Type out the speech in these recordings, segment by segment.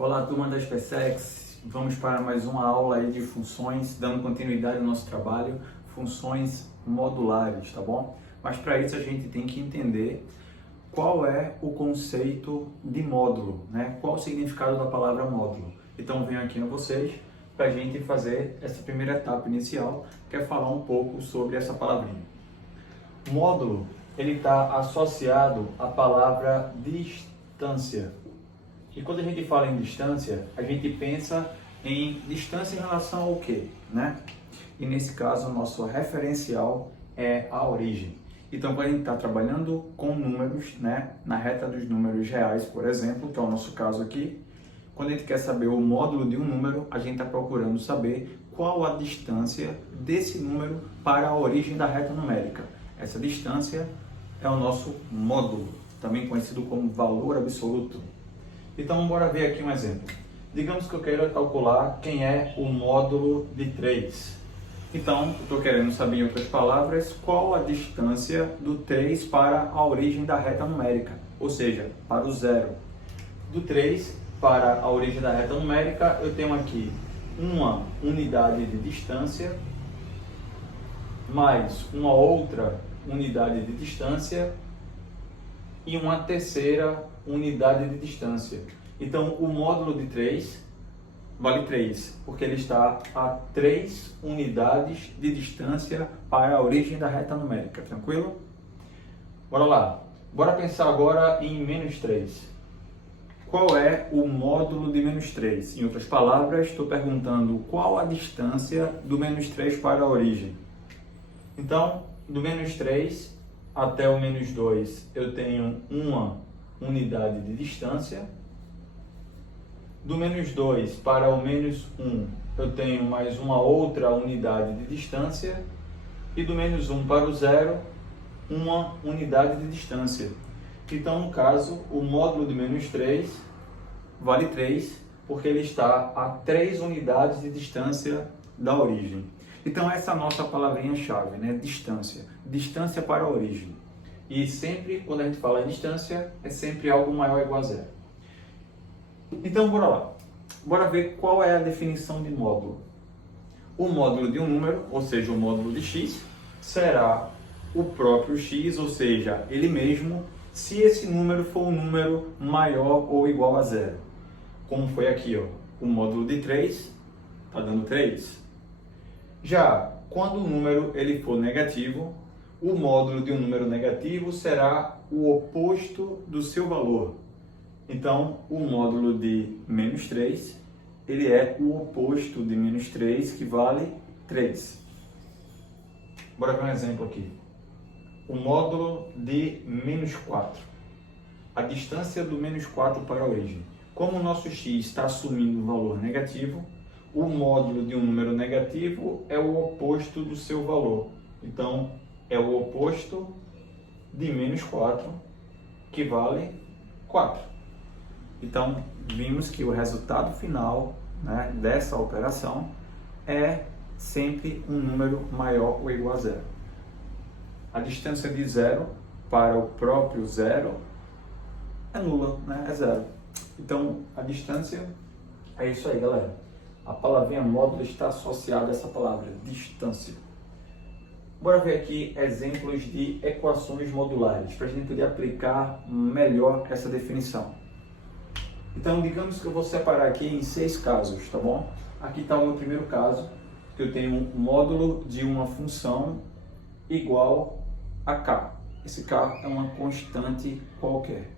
Olá, turma da SpaceX. Vamos para mais uma aula aí de funções, dando continuidade ao nosso trabalho, funções modulares, tá bom? Mas para isso a gente tem que entender qual é o conceito de módulo, né? Qual o significado da palavra módulo. Então venho aqui a vocês para a gente fazer essa primeira etapa inicial, que é falar um pouco sobre essa palavrinha. Módulo, ele está associado à palavra distância. E quando a gente fala em distância, a gente pensa em distância em relação ao quê, né? E nesse caso, o nosso referencial é a origem. Então, quando a gente está trabalhando com números, né, na reta dos números reais, por exemplo, que é o nosso caso aqui, quando a gente quer saber o módulo de um número, a gente está procurando saber qual a distância desse número para a origem da reta numérica. Essa distância é o nosso módulo, também conhecido como valor absoluto. Então, bora ver aqui um exemplo. Digamos que eu queira calcular quem é o módulo de 3. Então, eu estou querendo saber, em outras palavras, qual a distância do 3 para a origem da reta numérica, ou seja, para o zero. Do 3 para a origem da reta numérica, eu tenho aqui uma unidade de distância, mais uma outra unidade de distância e uma terceira unidade de distância. Então, o módulo de 3 vale 3, porque ele está a 3 unidades de distância para a origem da reta numérica, tranquilo? Bora lá. Bora pensar agora em menos 3. Qual é o módulo de menos 3? Em outras palavras, estou perguntando qual a distância do menos 3 para a origem. Então, do menos 3 até o menos 2, eu tenho uma unidade de distância. Do menos 2 para o menos 1, eu tenho mais uma outra unidade de distância. E do menos 1 para o 0, uma unidade de distância. Então, no caso, o módulo de menos 3 vale 3, porque ele está a 3 unidades de distância da origem. Então, essa é a nossa palavrinha-chave, né? Distância. Distância para a origem. E sempre, quando a gente fala em distância, é sempre algo maior ou igual a zero. Então, bora lá. Bora ver qual é a definição de módulo. O módulo de um número, ou seja, o módulo de x, será o próprio x, ou seja, ele mesmo, se esse número for um número maior ou igual a zero. Como foi aqui, ó, o módulo de 3, está dando 3. Já quando o número ele for negativo, o módulo de um número negativo será o oposto do seu valor. Então, o módulo de menos 3, ele é o oposto de menos 3, que vale 3. Bora ver um exemplo aqui. O módulo de menos 4. A distância do menos 4 para a origem. Como o nosso x está assumindo um valor negativo, o módulo de um número negativo é o oposto do seu valor. Então, é o oposto de menos 4, que vale 4. Então, vimos que o resultado final, né, dessa operação é sempre um número maior ou igual a zero. A distância de 0 para o próprio zero é nula, né, é zero. Então, a distância é isso aí, galera. A palavrinha módulo está associada a essa palavra, distância. Bora ver aqui exemplos de equações modulares, para a gente poder aplicar melhor essa definição. Então, digamos que eu vou separar aqui em 6 casos, tá bom? Aqui está o meu primeiro caso, que eu tenho um módulo de uma função igual a k. Esse k é uma constante qualquer.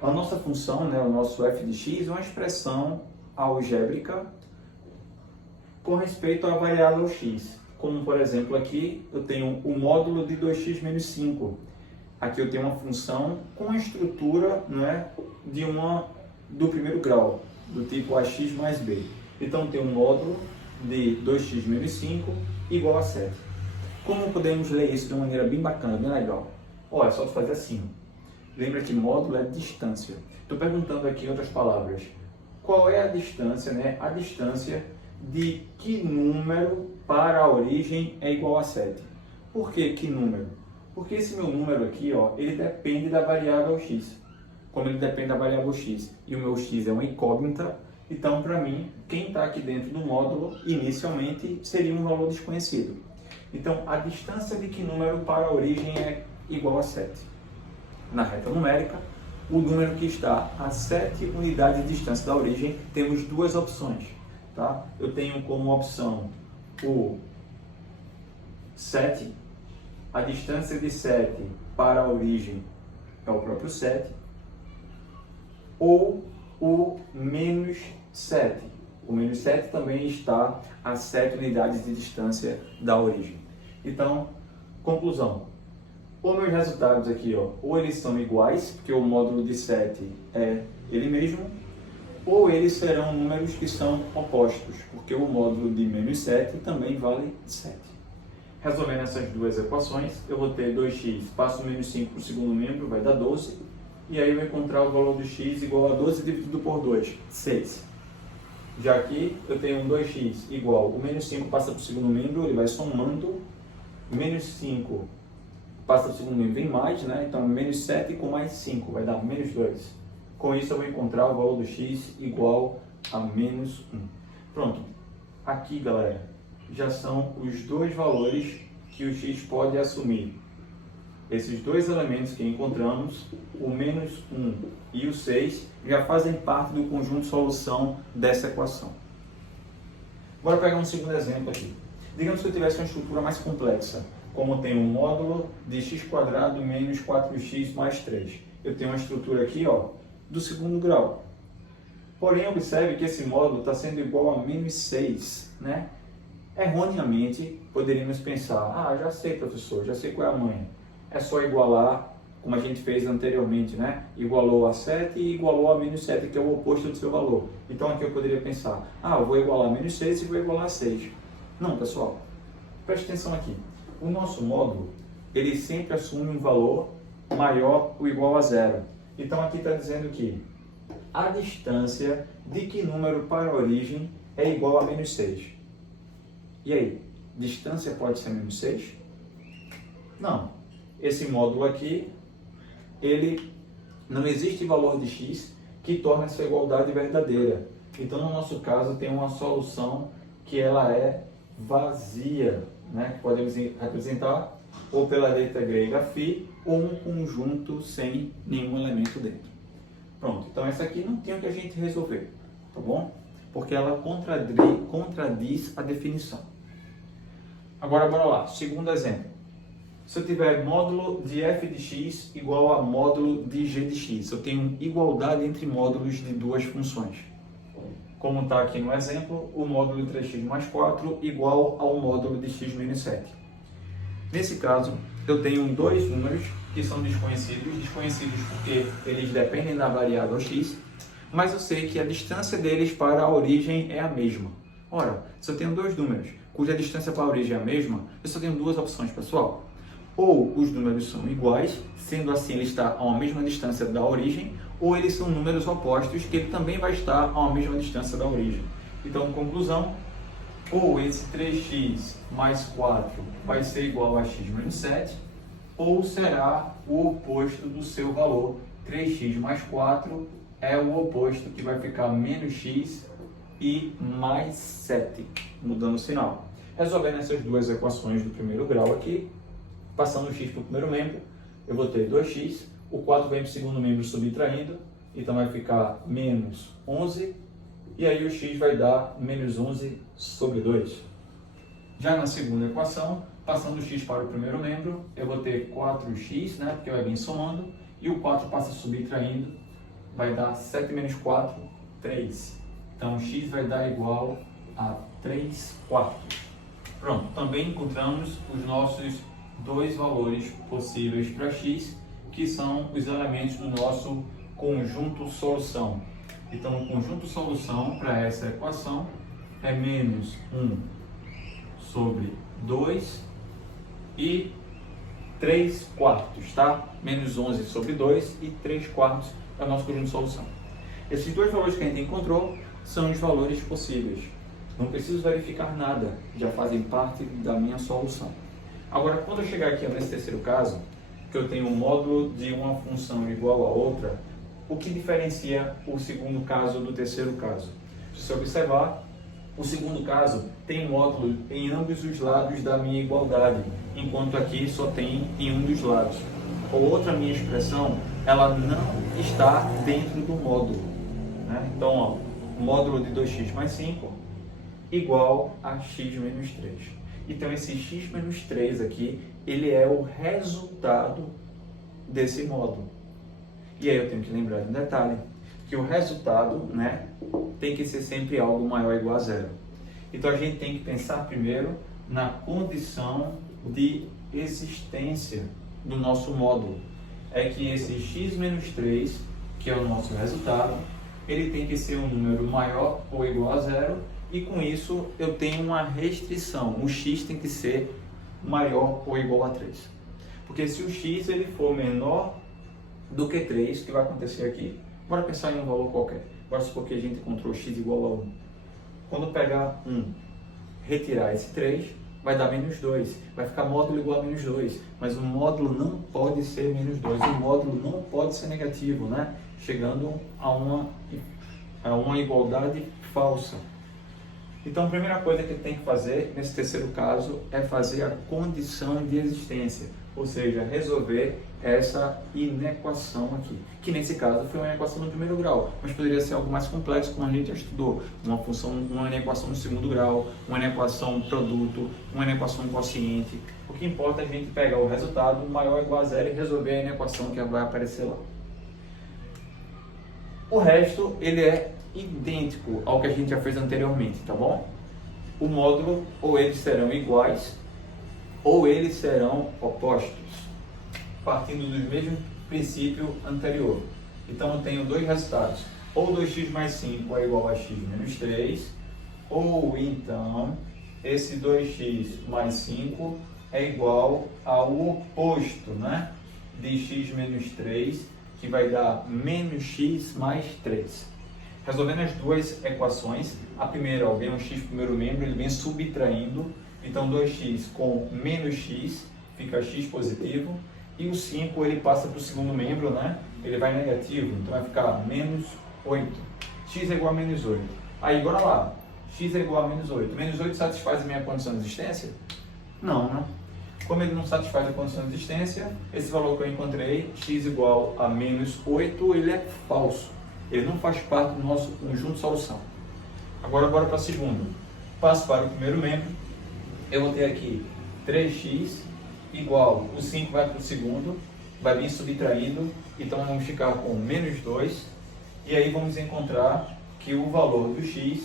A nossa função, né, o nosso f de x, é uma expressão algébrica com respeito à variável x. Como, por exemplo, aqui eu tenho o módulo de 2x menos 5. Aqui eu tenho uma função com a estrutura, né, do primeiro grau, do tipo ax mais b. Então, eu tenho um módulo de 2x menos 5 igual a 7. Como podemos ler isso de uma maneira bem bacana, bem legal? Olha, é só fazer assim. Lembra que módulo é distância. Estou perguntando aqui em outras palavras. Qual é a distância, né? A distância de que número para a origem é igual a 7. Por que número? Porque esse meu número aqui, ó, ele depende da variável x. como ele depende da variável x e o meu x é uma incógnita, então para mim, quem está aqui dentro do módulo, inicialmente, seria um valor desconhecido. Então, a distância de que número para a origem é igual a 7. Na reta numérica, o número que está a 7 unidades de distância da origem, temos duas opções. Tá? Eu tenho como opção o 7, a distância de 7 para a origem é o próprio 7, ou o menos 7. O menos 7 também está a 7 unidades de distância da origem. Então, conclusão. Os meus resultados aqui, ou eles são iguais, porque o módulo de 7 é ele mesmo, ou eles serão números que são opostos, porque o módulo de menos 7 também vale 7. Resolvendo essas duas equações, eu vou ter 2x, passo o menos 5 para o segundo membro, vai dar 12, e aí eu vou encontrar o valor do x igual a 12 dividido por 2, 6. Já aqui eu tenho um 2x igual, o menos 5 passa para o segundo membro, ele vai somando, menos 5 passa para o segundo membro, vem mais, né? Então menos 7 com mais 5, vai dar menos 2. Com isso eu vou encontrar o valor do x igual a menos 1. Pronto. Aqui, galera, já são os dois valores que o x pode assumir. Esses dois elementos que encontramos, o menos 1 e o 6, já fazem parte do conjunto solução dessa equação. Bora pegar um segundo exemplo aqui. Digamos que eu tivesse uma estrutura mais complexa, como tem um módulo de x² menos 4x mais 3. Eu tenho uma estrutura aqui, do segundo grau. Porém, observe que esse módulo está sendo igual a menos 6, né? Erroneamente, poderíamos pensar, já sei, professor, já sei qual é a manha. É só igualar, como a gente fez anteriormente, né? Igualou a 7 e igualou a menos 7, que é o oposto do seu valor. Então aqui eu poderia pensar, eu vou igualar a menos 6 e vou igualar a 6. Não, pessoal, preste atenção aqui. O nosso módulo, ele sempre assume um valor maior ou igual a 0. Então aqui está dizendo que a distância de que número para a origem é igual a menos 6. E aí, distância pode ser menos 6? Não. Esse módulo aqui, ele não existe valor de x que torne essa igualdade verdadeira. Então, no nosso caso, tem uma solução que ela é vazia, né? Que podemos representar ou pela letra grega φ ou um conjunto sem nenhum elemento dentro. Pronto, então essa aqui não tem o que a gente resolver, tá bom? Porque ela contradiz a definição. Agora, bora lá, segundo exemplo. Se eu tiver módulo de f de x igual a módulo de g de x, eu tenho igualdade entre módulos de duas funções. Como está aqui no exemplo, o módulo de 3x mais 4 igual ao módulo de x menos 7. Nesse caso, eu tenho dois números que são desconhecidos porque eles dependem da variável x, mas eu sei que a distância deles para a origem é a mesma. Ora, se eu tenho dois números cuja distância para a origem é a mesma, eu só tenho duas opções, pessoal. Ou os números são iguais, sendo assim ele está a uma mesma distância da origem, ou eles são números opostos, que ele também vai estar a uma mesma distância da origem. Então, conclusão, ou esse 3x mais 4 vai ser igual a x menos 7, ou será o oposto do seu valor. 3x mais 4 é o oposto, que vai ficar menos x e mais 7, mudando o sinal. Resolvendo essas duas equações do primeiro grau aqui, passando o x para o primeiro membro, eu vou ter 2x, o 4 vem para o segundo membro subtraindo, então vai ficar menos 11, e aí o x vai dar menos 11 sobre 2. Já na segunda equação, passando o x para o primeiro membro, eu vou ter 4x, né, porque vai vir somando, e o 4 passa subtraindo, vai dar 7 menos 4, 3. Então x vai dar igual a 3 quartos. Pronto, também encontramos os nossos dois valores possíveis para x, que são os elementos do nosso conjunto solução. Então, o conjunto solução para essa equação é menos 1 sobre 2 e 3 quartos, tá? Menos 11 sobre 2 e 3 quartos é o nosso conjunto de solução. Esses dois valores que a gente encontrou são os valores possíveis. Não preciso verificar nada, já fazem parte da minha solução. Agora, quando eu chegar aqui nesse terceiro caso, que eu tenho um módulo de uma função igual a outra, o que diferencia o segundo caso do terceiro caso? Se você observar, o segundo caso tem módulo em ambos os lados da minha igualdade, enquanto aqui só tem em um dos lados. Ou outra minha expressão, ela não está dentro do módulo, né? Então, ó, o módulo de 2x mais 5 igual a x menos 3. Então, esse x menos 3 aqui, ele é o resultado desse módulo. E aí eu tenho que lembrar de um detalhe, que o resultado, né, tem que ser sempre algo maior ou igual a zero. Então, a gente tem que pensar primeiro na condição de existência do nosso módulo. É que esse x menos 3, que é o nosso resultado, ele tem que ser um número maior ou igual a zero, e com isso eu tenho uma restrição. O x tem que ser maior ou igual a 3. Porque se o x ele for menor do que 3, o que vai acontecer aqui? Bora pensar em um valor qualquer. Bora supor que a gente encontrou x igual a 1. Quando eu pegar 1, retirar esse 3, vai dar menos 2. Vai ficar módulo igual a menos 2. Mas o módulo não pode ser menos 2. O módulo não pode ser negativo, né? Chegando a uma igualdade falsa. Então, a primeira coisa que tem que fazer nesse terceiro caso é fazer a condição de existência, ou seja, resolver essa inequação aqui, que nesse caso foi uma inequação no primeiro grau, mas poderia ser algo mais complexo, como a gente já estudou, uma inequação no segundo grau, uma inequação produto, uma inequação quociente. O que importa é a gente pegar o resultado maior ou igual a zero e resolver a inequação que vai aparecer lá. O resto, ele é idêntico ao que a gente já fez anteriormente, tá bom? O módulo, ou eles serão iguais, ou eles serão opostos, partindo do mesmo princípio anterior. Então, eu tenho dois resultados, ou 2x mais 5 é igual a x menos 3, ou então, esse 2x mais 5 é igual ao oposto, né, de x menos 3, que vai dar menos x mais 3. Resolvendo as duas equações, a primeira, ó, vem um x primeiro membro, ele vem subtraindo, então 2x com menos x fica x positivo, e o 5 ele passa para o segundo membro, né? Ele vai negativo, então vai ficar menos 8. X é igual a menos 8. Aí, bora lá, x é igual a menos 8. Menos 8 satisfaz a minha condição de existência? Não, né? Como ele não satisfaz a condição de existência, esse valor que eu encontrei, x igual a menos 8, ele é falso. Ele não faz parte do nosso conjunto de solução. Agora, bora para o segundo. Passo para o primeiro membro. Eu vou ter aqui 3x igual, o 5 vai para o segundo, vai vir subtraído, então vamos ficar com menos 2. E aí vamos encontrar que o valor do x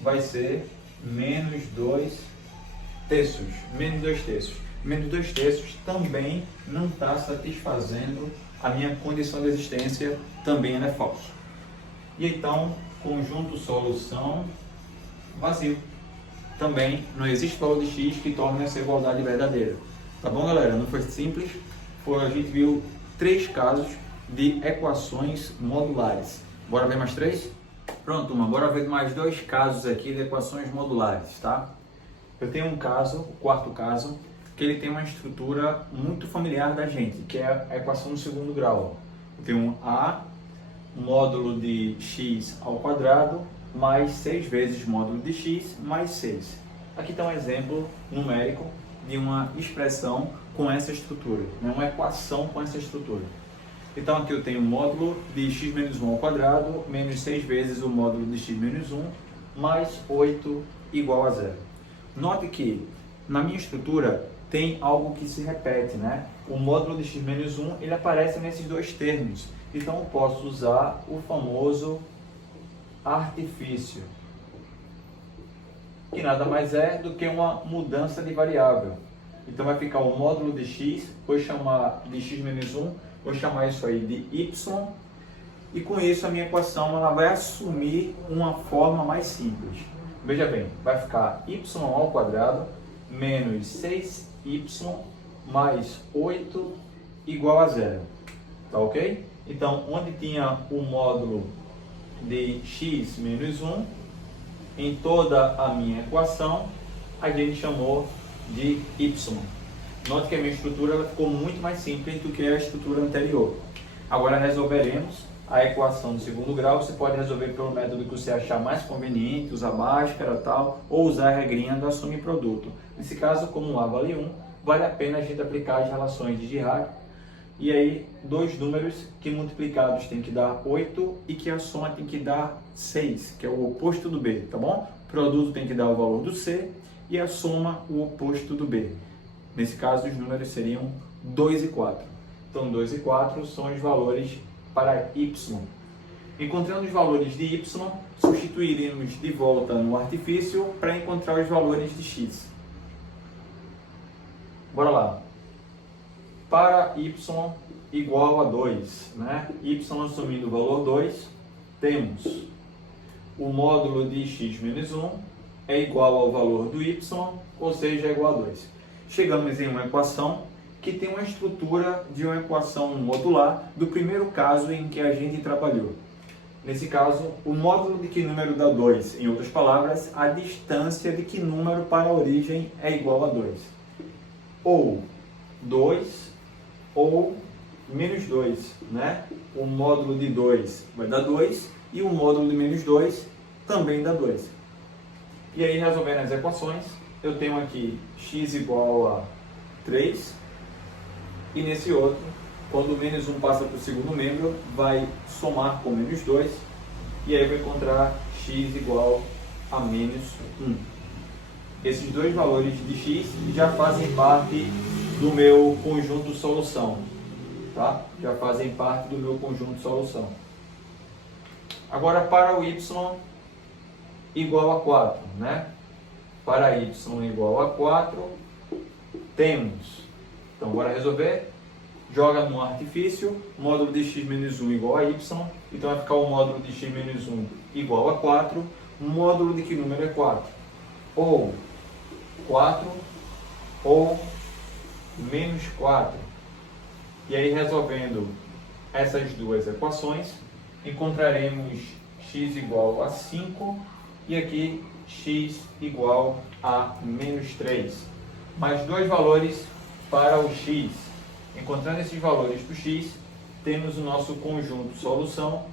vai ser menos 2 terços. Menos 2 terços. Menos 2 terços também não está satisfazendo a minha condição de existência, também ela é falso. E então, conjunto solução vazio. Também não existe valor de x que torne essa igualdade verdadeira. Tá bom, galera? Não foi simples. A gente viu 3 casos de equações modulares. Bora ver mais 3? Pronto, turma. Bora ver mais 2 casos aqui de equações modulares, tá? Eu tenho um caso, o quarto caso, que ele tem uma estrutura muito familiar da gente, que é a equação do segundo grau. Eu tenho um a módulo de x ao quadrado mais 6 vezes módulo de x mais 6. Aqui está um exemplo numérico de uma expressão com essa estrutura, né? Uma equação com essa estrutura. Então aqui eu tenho o módulo de x menos 1 ao quadrado menos 6 vezes o módulo de x menos 1 mais 8 igual a zero. Note que na minha estrutura tem algo que se repete, né? O módulo de x menos 1 ele aparece nesses dois termos. Então, eu posso usar o famoso artifício, que nada mais é do que uma mudança de variável. Então, vai ficar o módulo de x, vou chamar de x menos 1, vou chamar isso aí de y, e com isso a minha equação ela vai assumir uma forma mais simples. Veja bem, vai ficar y ao quadrado menos 6y mais 8 igual a zero. Tá ok? Então, onde tinha o módulo de x menos 1, em toda a minha equação, a gente chamou de y. Note que a minha estrutura ela ficou muito mais simples do que a estrutura anterior. Agora resolveremos a equação do segundo grau, você pode resolver pelo método que você achar mais conveniente, usar Bhaskara e tal, ou usar a regrinha do assume produto. Nesse caso, como A vale 1, vale a pena a gente aplicar as relações de Dirac, e aí dois números que multiplicados tem que dar 8 e que a soma tem que dar 6, que é o oposto do B, tá bom? O produto tem que dar o valor do C e a soma o oposto do B. Nesse caso, os números seriam 2 e 4. Então, 2 e 4 são os valores para y. Encontrando os valores de y, substituiremos de volta no artifício para encontrar os valores de x. Bora lá. Para y igual a 2, né? Y assumindo o valor 2, temos o módulo de x menos 1 é igual ao valor do y, ou seja, é igual a 2. Chegamos em uma equação que tem uma estrutura de uma equação modular do primeiro caso em que a gente trabalhou. Nesse caso, o módulo de que número dá 2, em outras palavras, a distância de que número para a origem é igual a 2. Ou 2 ou menos 2, né? O módulo de 2 vai dar 2 e o módulo de menos 2 também dá 2. E aí, resolvendo as equações, eu tenho aqui x igual a 3 e nesse outro, quando o menos 1 passa para o segundo membro, vai somar com menos 2 e aí eu vou encontrar x igual a menos 1. Esses dois valores de x já fazem parte do meu conjunto solução, tá? Já fazem parte do meu conjunto solução. Agora para o y igual a 4, né? Para y igual a 4, temos, então bora resolver, joga no artifício, módulo de x menos 1 igual a y, então vai ficar o módulo de x menos 1 igual a 4, módulo de que número é 4? Ou 4 ou menos 4. E aí, resolvendo essas duas equações, encontraremos x igual a 5 e aqui x igual a menos 3. Mais dois valores para o x. Encontrando esses valores para o x, temos o nosso conjunto solução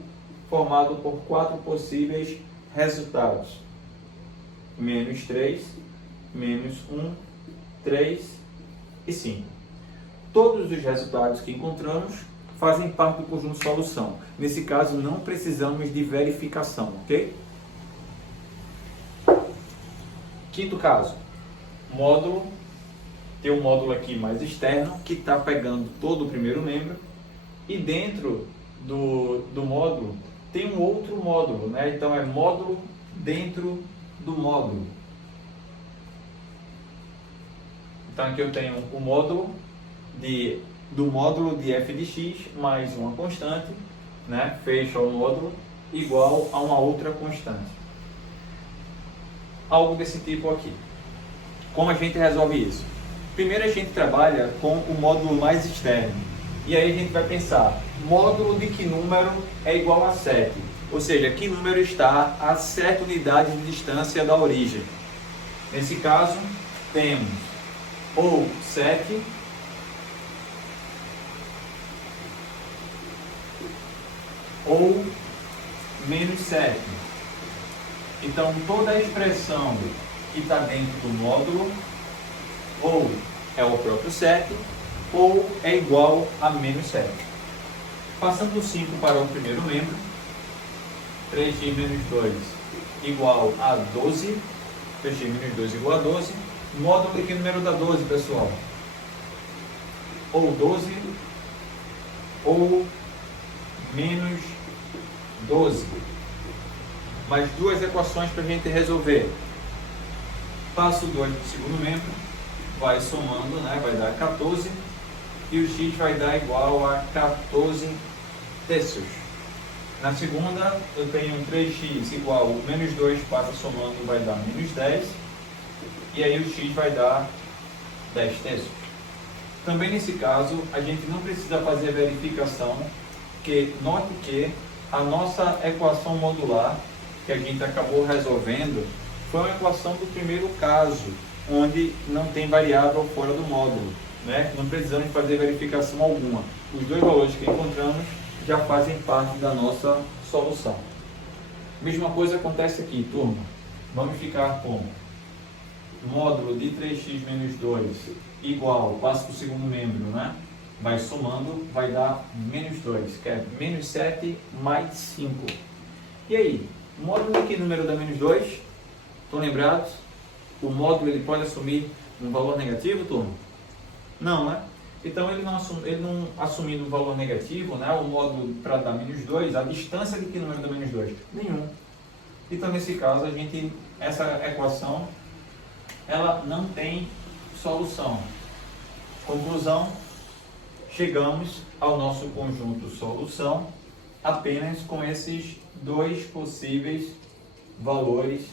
formado por 4 possíveis resultados. Menos 3, menos 1, 3 e 5. Todos os resultados que encontramos fazem parte do conjunto solução. Nesse caso, não precisamos de verificação, ok? Quinto caso, módulo. Tem um módulo aqui mais externo que está pegando todo o primeiro membro e dentro do módulo tem um outro módulo, né? Então é módulo dentro do módulo. Então aqui eu tenho o módulo do módulo de f de x mais uma constante, né? Fecha o módulo igual a uma outra constante. Algo desse tipo aqui. Como a gente resolve isso? Primeiro a gente trabalha com o módulo mais externo. E aí a gente vai pensar, módulo de que número é igual a 7? Ou seja, que número está a 7 unidades de distância da origem? Nesse caso, temos ou 7 ou menos 7. Então, toda a expressão que está dentro do módulo ou é o próprio 7 ou é igual a menos 7. Passando o 5 para o primeiro membro, 3x menos 2 igual a 12, 3x menos 2 igual a 12, módulo de que número dá 12, pessoal? Ou 12 ou menos 12. Mais duas equações para a gente resolver. Passo 2 para o segundo membro, vai somando, né? Vai dar 14 e o x vai dar igual a 14 terços. Na segunda eu tenho 3x igual a menos 2, passa somando, vai dar menos 10 e aí o x vai dar 10 terços. Também nesse caso a gente não precisa fazer a verificação, porque note que a nossa equação modular que a gente acabou resolvendo foi uma equação do primeiro caso, onde não tem variável fora do módulo, né? Não precisamos fazer verificação alguma. Os dois valores que encontramos já fazem parte da nossa solução. Mesma coisa acontece aqui, turma. Vamos ficar com módulo de 3x menos 2 igual, passo para o segundo membro, né? Vai somando, vai dar menos 2, que é menos 7 mais 5. E aí, o módulo de que número dá menos 2? Estão lembrados? O módulo ele pode assumir um valor negativo, turma? Não, né? Então, ele não assumindo um valor negativo, né? O módulo para dar menos 2, a distância de que número dá menos 2? Nenhum. Então, nesse caso, essa equação ela não tem solução. Conclusão, chegamos ao nosso conjunto solução apenas com esses dois possíveis valores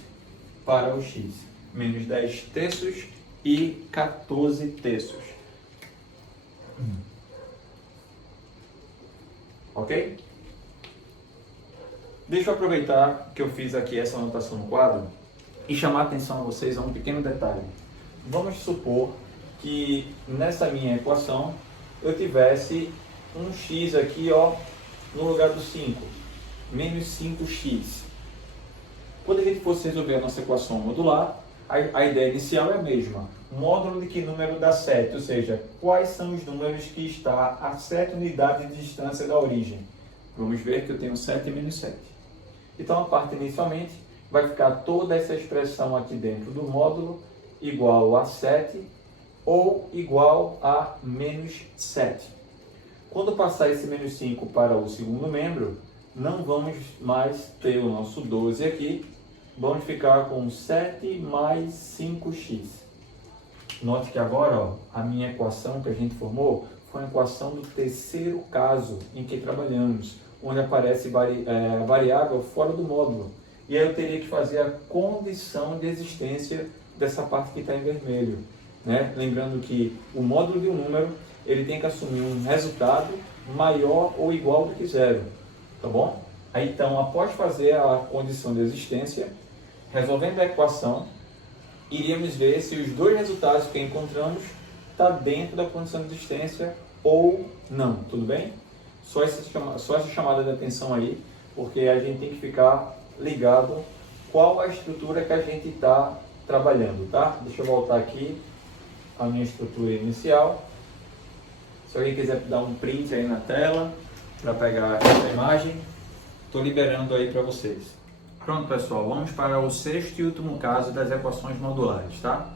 para o x, menos 10 terços e 14 terços. Ok? Deixa eu aproveitar que eu fiz aqui essa anotação no quadro e chamar a atenção a vocês a um pequeno detalhe. Vamos supor que nessa minha equação eu tivesse um x aqui, ó, no lugar do 5, menos 5x. Quando a gente fosse resolver a nossa equação modular, a ideia inicial é a mesma. Módulo de que número dá 7, ou seja, quais são os números que está a 7 unidades de distância da origem. Vamos ver que eu tenho 7 menos 7. Então a parte inicialmente vai ficar toda essa expressão aqui dentro do módulo igual a 7 ou igual a menos 7. Quando passar esse menos 5 para o segundo membro, não vamos mais ter o nosso 12 aqui, vamos ficar com 7 mais 5x. Note que agora, ó, a minha equação que a gente formou foi a equação do terceiro caso em que trabalhamos, onde aparece variável fora do módulo. E aí eu teria que fazer a condição de existência dessa parte que está em vermelho, né? Lembrando que o módulo de um número ele tem que assumir um resultado maior ou igual do que zero, tá bom? Aí então, após fazer a condição de existência, resolvendo a equação, iríamos ver se os dois resultados que encontramos estão dentro da condição de existência ou não, tudo bem? Só essa chamada de atenção aí, porque a gente tem que ficar ligado qual a estrutura que a gente está trabalhando, tá? Deixa eu voltar aqui a minha estrutura inicial. Se alguém quiser dar um print aí na tela para pegar essa imagem, estou liberando aí para vocês. Pronto, pessoal, vamos para o sexto e último caso das equações modulares, tá?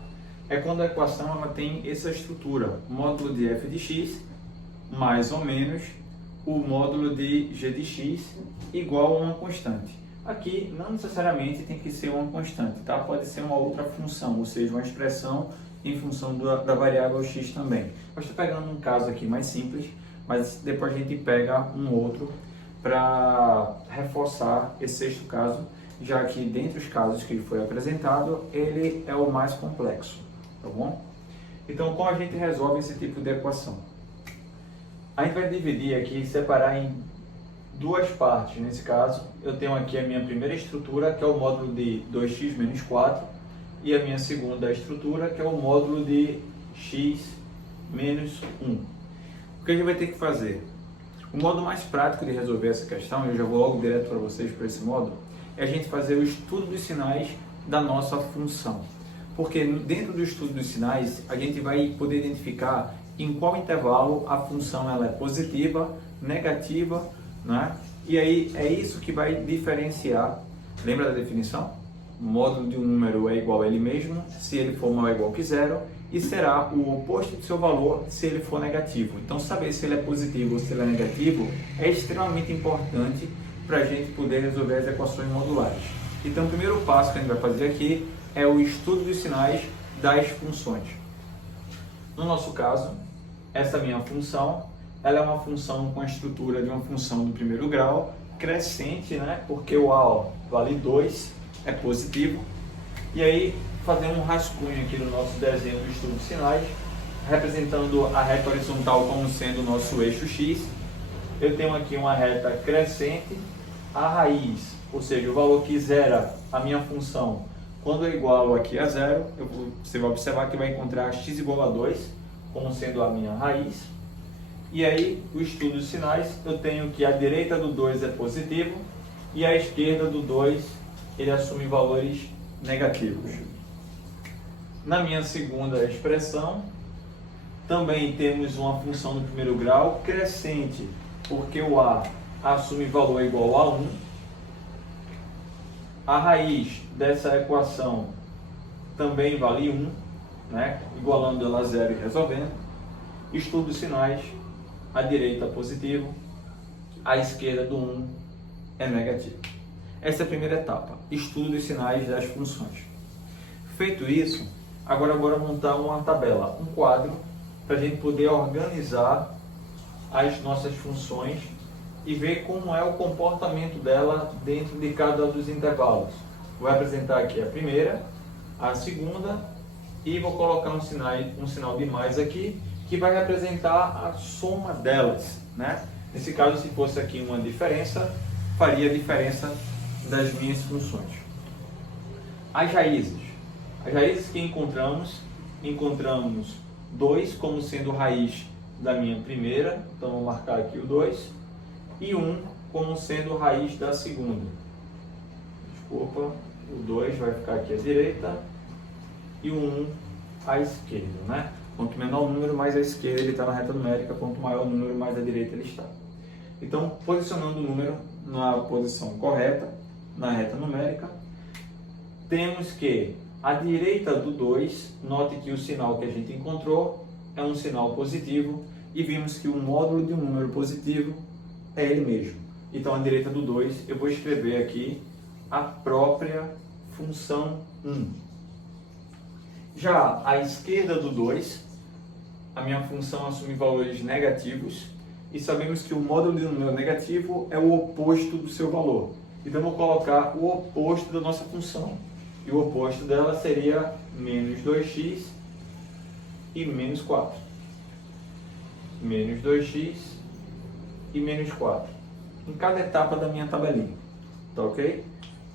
É quando a equação ela tem essa estrutura, módulo de f de x mais ou menos o módulo de g de x igual a uma constante. Aqui não necessariamente tem que ser uma constante, tá? Pode ser uma outra função, ou seja, uma expressão em função da variável x também. Eu estou pegando um caso aqui mais simples, mas depois a gente pega um outro para reforçar esse sexto caso, já que dentre os casos que foi apresentado, ele é o mais complexo, tá bom? Então, como a gente resolve esse tipo de equação? A gente vai dividir aqui, separar em duas partes. Nesse caso, eu tenho aqui a minha primeira estrutura, que é o módulo de 2x menos 4, e a minha segunda estrutura, que é o módulo de x menos 1. O que a gente vai ter que fazer? O modo mais prático de resolver essa questão, eu já vou logo direto para vocês para esse módulo, é a gente fazer o estudo dos sinais da nossa função. Porque dentro do estudo dos sinais, a gente vai poder identificar em qual intervalo a função ela é positiva, negativa, né? E aí é isso que vai diferenciar. Lembra da definição? O módulo de um número é igual a ele mesmo se ele for maior ou igual que zero, e será o oposto do seu valor se ele for negativo. Então, saber se ele é positivo ou se ele é negativo é extremamente importante para a gente poder resolver as equações modulares. Então, o primeiro passo que a gente vai fazer aqui é o estudo dos sinais das funções. No nosso caso, essa minha função, ela é uma função com a estrutura de uma função do primeiro grau, crescente, né? Porque o A, ó, vale 2, é positivo. E aí, fazendo um rascunho aqui no nosso desenho do estudo de sinais, representando a reta horizontal como sendo o nosso eixo x, eu tenho aqui uma reta crescente, a raiz, ou seja, o valor que zera a minha função, quando eu igualo aqui a zero, você vai observar que vai encontrar x igual a 2, como sendo a minha raiz. E aí, o estudo de sinais, eu tenho que a direita do 2 é positivo e a esquerda do 2 ele assume valores negativos. Na minha segunda expressão, também temos uma função no primeiro grau crescente, porque o A assume valor igual a 1. A raiz dessa equação também vale 1, né? Igualando ela a zero e resolvendo. Estudo de sinais, a direita positivo, a esquerda do 1 é negativo. Essa é a primeira etapa, estudo de sinais das funções. Feito isso, agora bora montar uma tabela, um quadro, para a gente poder organizar as nossas funções e ver como é o comportamento dela dentro de cada dos intervalos. Vou apresentar aqui a primeira, a segunda e vou colocar um sinal de mais aqui, que vai representar a soma delas, né? Nesse caso, se fosse aqui uma diferença, faria a diferença das minhas funções. As raízes que encontramos 2 como sendo raiz da minha primeira, então vou marcar aqui o 2, e 1 como sendo raiz da segunda. Desculpa, o 2 vai ficar aqui à direita e o 1 à esquerda, né? Quanto menor o número, mais à esquerda ele está na reta numérica, quanto maior o número, mais à direita ele está. Então, posicionando o número na posição correta, na reta numérica, temos que a direita do 2, note que o sinal que a gente encontrou é um sinal positivo e vimos que o módulo de um número positivo é ele mesmo. Então, à direita do 2, eu vou escrever aqui a própria função 1. Já à esquerda do 2, a minha função assume valores negativos e sabemos que o módulo de um número negativo é o oposto do seu valor. Então, eu vou colocar o oposto da nossa função. E o oposto dela seria menos 2x e menos 4. Menos 2x e menos 4. Em cada etapa da minha tabelinha. Tá ok?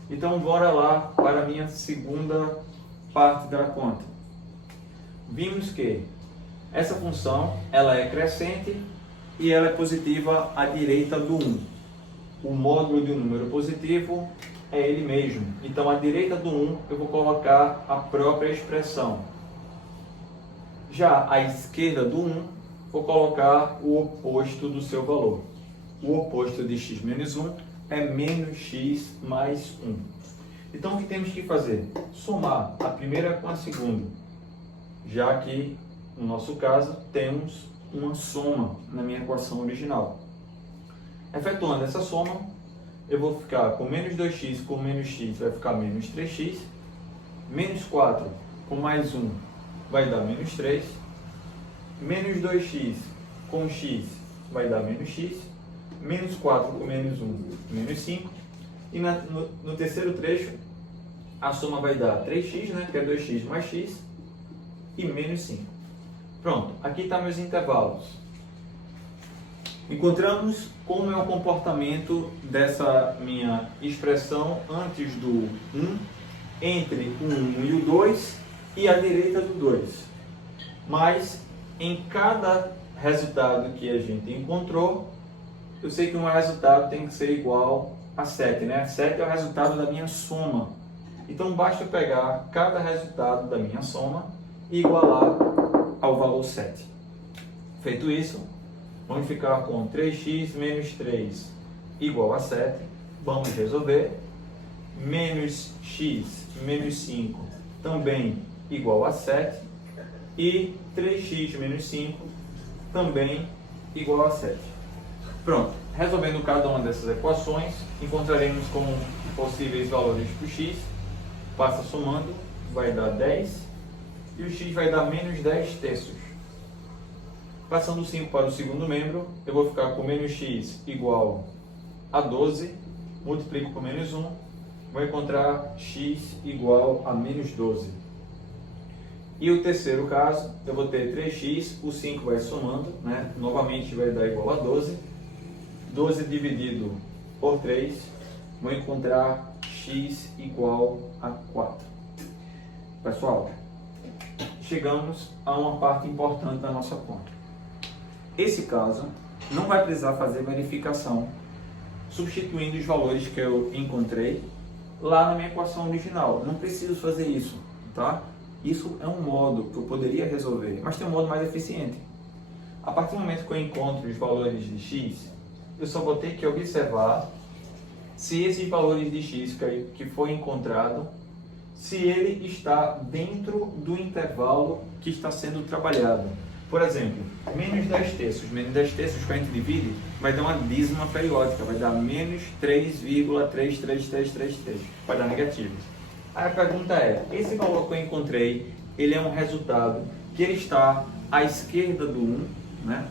Então, bora lá para a minha segunda parte da conta. Vimos que essa função ela é crescente e ela é positiva à direita do 1. O módulo de um número positivo é ele mesmo. Então, à direita do 1 eu vou colocar a própria expressão. Já à esquerda do 1, vou colocar o oposto do seu valor. O oposto de x menos 1 é menos x mais 1. Então, o que temos que fazer? Somar a primeira com a segunda, já que, no nosso caso, temos uma soma na minha equação original. Efetuando essa soma, eu vou ficar com menos 2x com menos x, vai ficar menos 3x. Menos 4 com mais 1 vai dar menos 3. Menos 2x com x vai dar menos x. Menos 4 com menos 1, menos 5. E no terceiro trecho, a soma vai dar 3x, né, que é 2x mais x, e menos 5. Pronto, aqui estão meus intervalos. Encontramos como é o comportamento dessa minha expressão antes do 1, entre o 1 e o 2 e à direita do 2. Mas em cada resultado que a gente encontrou, eu sei que um resultado tem que ser igual a 7, né? 7 é o resultado da minha soma. Então basta eu pegar cada resultado da minha soma e igualar ao valor 7. Feito isso, vamos ficar com 3x menos 3 igual a 7. Vamos resolver. Menos x menos 5 também igual a 7. E 3x menos 5 também igual a 7. Pronto. Resolvendo cada uma dessas equações, encontraremos como possíveis valores para o x. Passa somando, vai dar 10. E o x vai dar menos 10 terços. Passando o 5 para o segundo membro, eu vou ficar com menos x igual a 12. Multiplico por menos 1. Vou encontrar x igual a menos 12. E o terceiro caso, eu vou ter 3x, o 5 vai somando, né? Novamente vai dar igual a 12. 12 dividido por 3, vou encontrar x igual a 4. Pessoal, chegamos a uma parte importante da nossa conta. Esse caso, não vai precisar fazer verificação substituindo os valores que eu encontrei lá na minha equação original. Não preciso fazer isso, tá? Isso é um modo que eu poderia resolver, mas tem um modo mais eficiente. A partir do momento que eu encontro os valores de x, eu só vou ter que observar se esses valores de x que foi encontrado, se ele está dentro do intervalo que está sendo trabalhado. Por exemplo, menos 10 terços. Menos 10 terços, quando a gente divide, vai dar uma dízima periódica, vai dar menos 3,33333, vai dar negativo. Aí a pergunta é, esse valor que eu encontrei, ele é um resultado que ele está à esquerda do 1, né?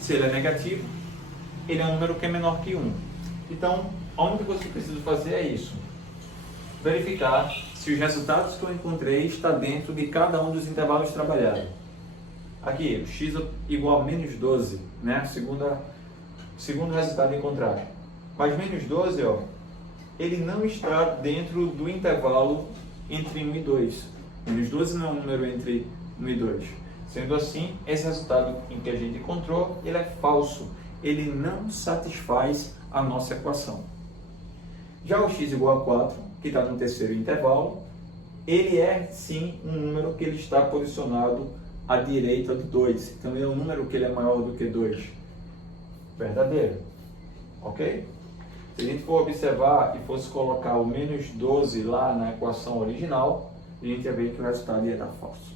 Se ele é negativo, ele é um número que é menor que 1. Então, a única coisa que eu preciso fazer é isso. Verificar se os resultados que eu encontrei estão dentro de cada um dos intervalos trabalhados. Aqui, o x igual a menos 12, né? Segundo resultado encontrado. Mas menos 12, ó, ele não está dentro do intervalo entre 1 e 2. Menos 12 não é um número entre 1 e 2. Sendo assim, esse resultado em que a gente encontrou, ele é falso. Ele não satisfaz a nossa equação. Já o x igual a 4, que está no terceiro intervalo, ele é sim um número que ele está posicionado à direita do 2. Então ele é um número que ele é maior do que 2. Verdadeiro. Ok? Se a gente for observar e fosse colocar o menos 12 lá na equação original, a gente ia ver que o resultado ia dar falso.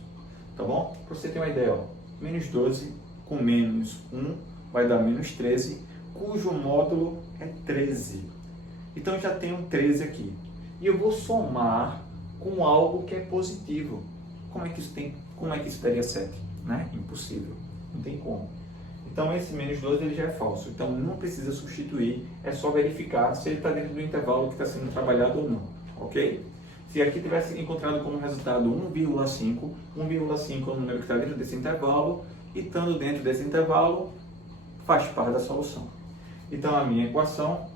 Tá bom? Para você ter uma ideia, ó, menos 12 com menos 1 vai dar menos 13, cujo módulo é 13. Então eu já tenho 13 aqui. E eu vou somar com algo que é positivo. Como é que isso daria 7? Né? Impossível. Não tem como. Então esse menos 12 ele já é falso. Então não precisa substituir, é só verificar se ele está dentro do intervalo que está sendo trabalhado ou não. Ok? Se aqui tivesse encontrado como resultado 1,5, 1,5 é o número que está dentro desse intervalo, e estando dentro desse intervalo, faz parte da solução. Então a minha equação,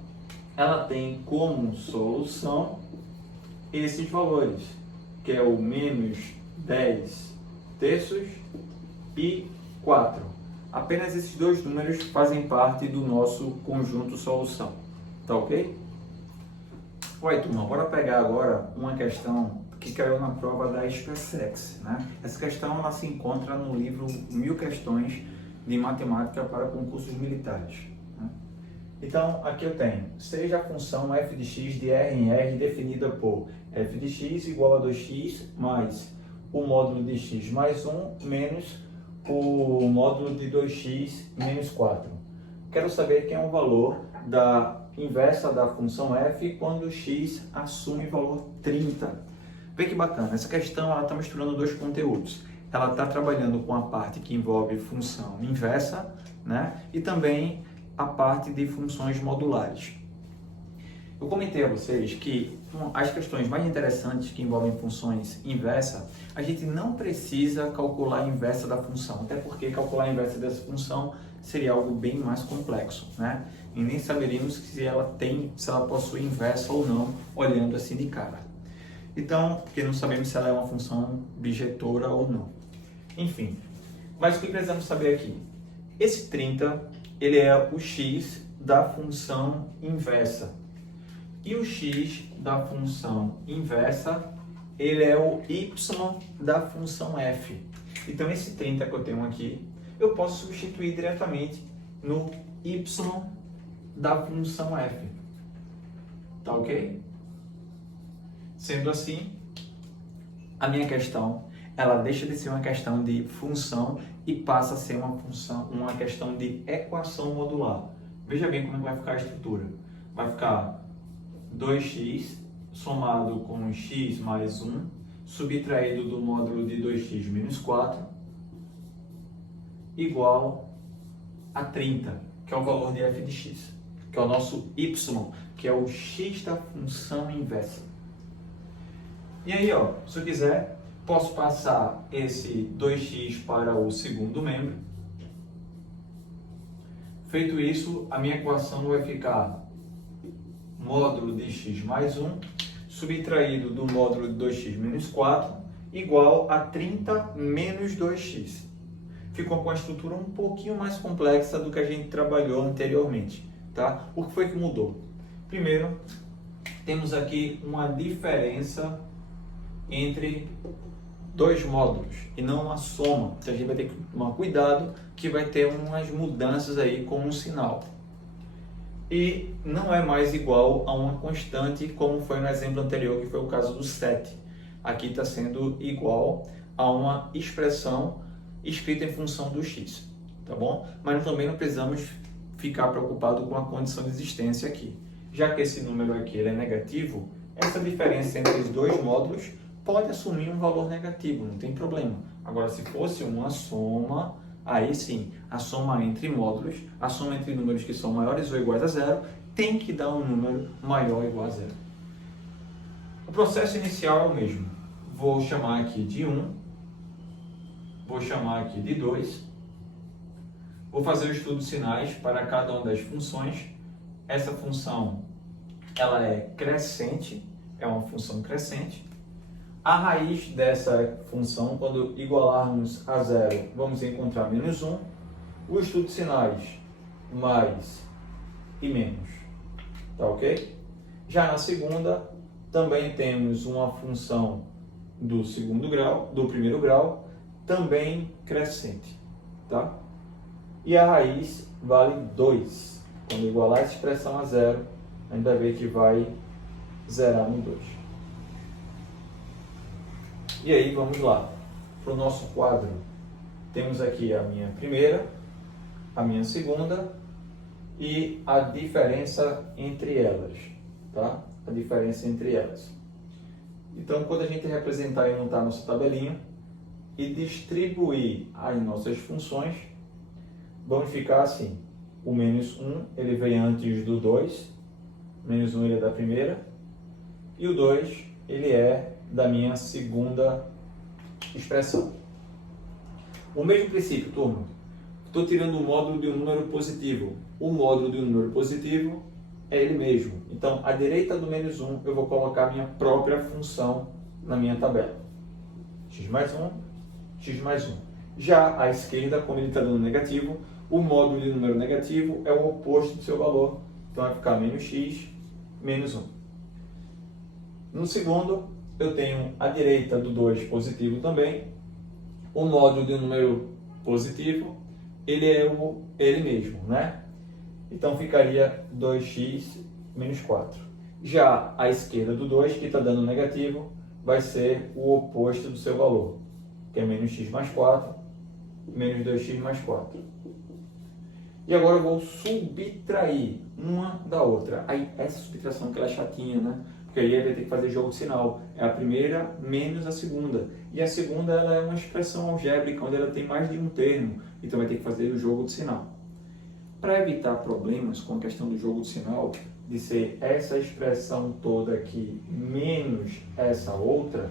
ela tem como solução esses valores, que é o menos 10 terços e 4. Apenas esses dois números fazem parte do nosso conjunto solução. Tá ok? Oi, turma, bora pegar agora uma questão que caiu na prova da SpaceX, né? Essa questão ela se encontra no livro 1000 questões de matemática para concursos militares, né? Então, aqui eu tenho, seja a função f de x de R em R definida por f de x igual a 2x mais o módulo de x mais 1 menos o módulo de 2x menos 4. Quero saber quem é o valor da inversa da função f quando x assume valor 30. Vê que bacana, essa questão está misturando dois conteúdos. Ela está trabalhando com a parte que envolve função inversa, né? E também a parte de funções modulares. Eu comentei a vocês que as questões mais interessantes que envolvem funções inversa, a gente não precisa calcular a inversa da função, até porque calcular a inversa dessa função seria algo bem mais complexo, né? E nem saberíamos se ela possui inversa ou não, olhando assim de cara. Então, porque não sabemos se ela é uma função bijetora ou não. Enfim, mas o que precisamos saber aqui? Esse 30, ele é o x da função inversa. E o x da função inversa, ele é o y da função f. Então, esse 30 que eu tenho aqui, eu posso substituir diretamente no y da função f. Tá ok? Sendo assim, a minha questão, ela deixa de ser uma questão de função e passa a ser uma questão de equação modular. Veja bem como vai ficar a estrutura. Vai ficar 2x somado com x mais 1, subtraído do módulo de 2x menos 4, igual a 30, que é o valor de f de x, que é o nosso y, que é o x da função inversa. E aí, ó, se eu quiser, posso passar esse 2x para o segundo membro. Feito isso, a minha equação vai ficar módulo de x mais 1, subtraído do módulo de 2x menos 4, igual a 30 menos 2x. ficou com uma estrutura um pouquinho mais complexa do que a gente trabalhou anteriormente, tá? O que foi que mudou? Primeiro, temos aqui uma diferença entre dois módulos e não uma soma. Então a gente vai ter que tomar cuidado que vai ter umas mudanças aí com um sinal. E não é mais igual a uma constante como foi no exemplo anterior, que foi o caso do 7. Aqui está sendo igual a uma expressão escrita em função do x, tá bom? Mas também não precisamos ficar preocupado com a condição de existência aqui. Já que esse número aqui ele é negativo, essa diferença entre os dois módulos pode assumir um valor negativo, não tem problema. Agora, se fosse uma soma, aí sim, a soma entre módulos, a soma entre números que são maiores ou iguais a zero, tem que dar um número maior ou igual a zero. O processo inicial é o mesmo. Vou chamar aqui de 1, vou chamar aqui de 2, vou fazer o estudo de sinais para cada uma das funções. Essa função, ela é crescente, é uma função crescente. A raiz dessa função, quando igualarmos a zero, vamos encontrar menos 1. O estudo de sinais, mais e menos. Tá ok? Já na segunda, também temos uma função do primeiro grau, também crescente. Tá? E a raiz vale 2. Quando igualar essa expressão a zero, a gente vai ver que vai zerar no 2. E aí, vamos lá, para o nosso quadro. Temos aqui a minha primeira, a minha segunda e a diferença entre elas, tá? A diferença entre elas. Então, quando a gente representar e montar a nossa tabelinha e distribuir as nossas funções, vamos ficar assim. O menos 1, ele vem antes do 2, menos 1 ele é da primeira, e o 2, ele é da minha segunda expressão. O mesmo princípio, turma. Estou tirando o módulo de um número positivo. O módulo de um número positivo é ele mesmo. Então, à direita do menos 1, eu vou colocar a minha própria função na minha tabela. X mais 1, x mais 1. Já à esquerda, como ele está dando negativo, o módulo de número negativo é o oposto do seu valor. Então, vai ficar menos x, menos 1. No segundo, eu tenho à direita do 2 positivo também. O módulo de um número positivo, ele é ele mesmo, né? Então ficaria 2x menos 4. Já à esquerda do 2, que está dando negativo, vai ser o oposto do seu valor, que é menos x mais 4, menos 2x mais 4. E agora eu vou subtrair uma da outra. Aí essa subtração que ela é chatinha, né? Porque aí ele vai ter que fazer jogo de sinal. É a primeira menos a segunda. E a segunda ela é uma expressão algébrica, onde ela tem mais de um termo. Então vai ter que fazer o jogo de sinal. Para evitar problemas com a questão do jogo de sinal, de ser essa expressão toda aqui menos essa outra,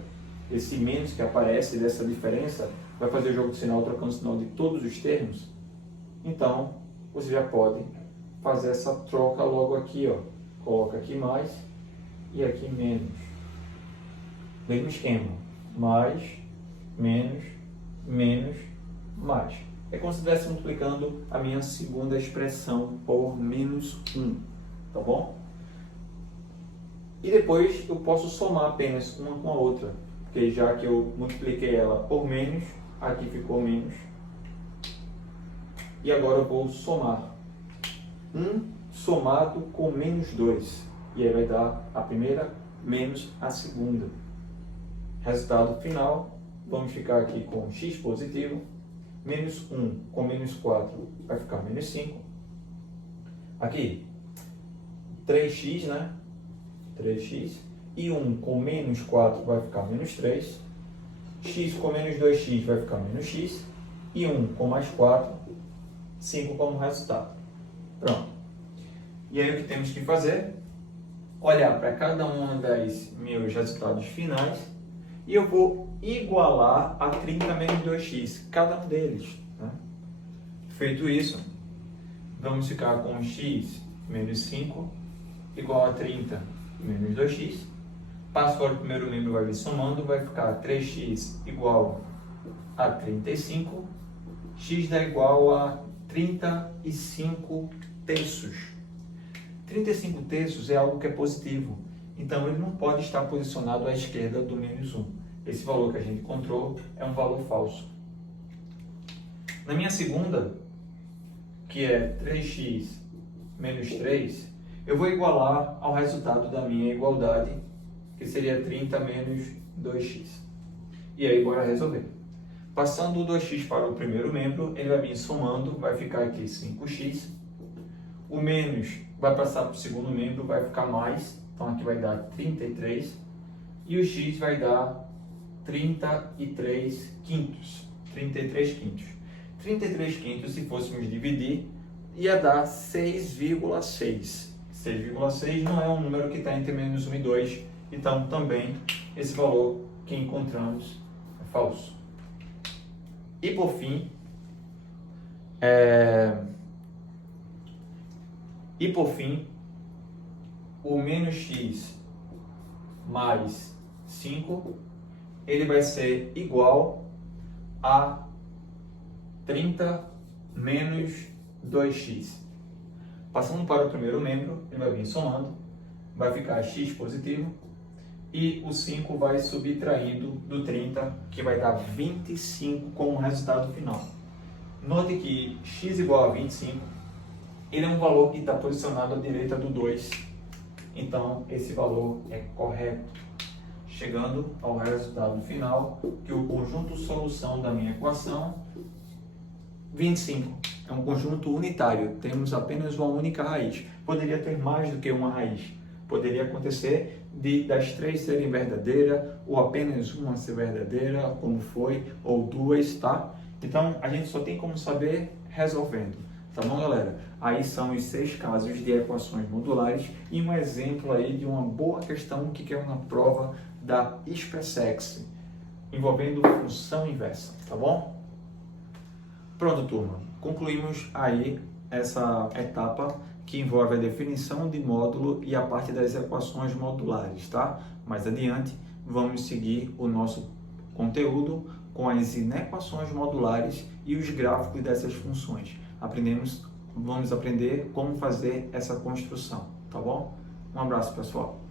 esse menos que aparece dessa diferença, vai fazer o jogo de sinal trocando o sinal de todos os termos. Então, você já pode fazer essa troca logo aqui, ó. Coloca aqui mais e aqui menos. Mesmo esquema. Mais, menos, menos, mais. É como se estivesse multiplicando a minha segunda expressão por menos 1. Tá bom? E depois eu posso somar apenas uma com a outra. Porque já que eu multipliquei ela por menos, aqui ficou menos. E agora eu vou somar 1 somado com menos 2. E aí vai dar a primeira menos a segunda. Resultado final, vamos ficar aqui com x positivo. Menos 1 com menos 4 vai ficar menos 5. Aqui, 3x, né? 3x. E 1 com menos 4 vai ficar menos 3. X com menos 2x vai ficar menos x. E 1 com mais 4, 5 como resultado. Pronto. E aí o que temos que fazer? Olhar para cada um dos meus resultados finais e eu vou igualar a 30 menos 2x, cada um deles. Tá? Feito isso, vamos ficar com x menos 5 igual a 30 menos 2x. Passo para o primeiro membro, vai vir somando, vai ficar 3x igual a 35, x dá igual a 35 terços. 35 terços é algo que é positivo, então ele não pode estar posicionado à esquerda do menos 1. Esse valor que a gente encontrou é um valor falso. Na minha segunda, que é 3x menos 3, eu vou igualar ao resultado da minha igualdade, que seria 30 menos 2x. E aí, bora resolver. Passando o 2x para o primeiro membro, ele vai vir somando, vai ficar aqui 5x. O menos vai passar para o segundo membro, vai ficar mais, então aqui vai dar 33. E o x vai dar 33 quintos. 33 quintos. 33 quintos, se fôssemos dividir, ia dar 6,6. 6,6 não é um número que está entre menos 1 e 2, então também esse valor que encontramos é falso. E por fim, o menos x mais 5, ele vai ser igual a 30 menos 2x. Passando para o primeiro membro, ele vai vir somando, vai ficar x positivo, e o 5 vai subtraindo do 30, que vai dar 25 como resultado final. Note que x igual a 25, ele é um valor que está posicionado à direita do 2, então esse valor é correto. Chegando ao resultado final, que o conjunto solução da minha equação, 25, é um conjunto unitário, temos apenas uma única raiz. Poderia ter mais do que uma raiz. Poderia acontecer das 3 serem verdadeiras, ou apenas uma ser verdadeira, como foi, ou 2, tá? Então, a gente só tem como saber resolvendo, tá bom, galera? Aí são os 6 casos de equações modulares e um exemplo aí de uma boa questão que caiu na prova da SpaceX, envolvendo função inversa, tá bom? Pronto, turma. Concluímos aí essa etapa que envolve a definição de módulo e a parte das equações modulares, tá? Mais adiante, vamos seguir o nosso conteúdo com as inequações modulares e os gráficos dessas funções. Vamos aprender como fazer essa construção, tá bom? Um abraço, pessoal.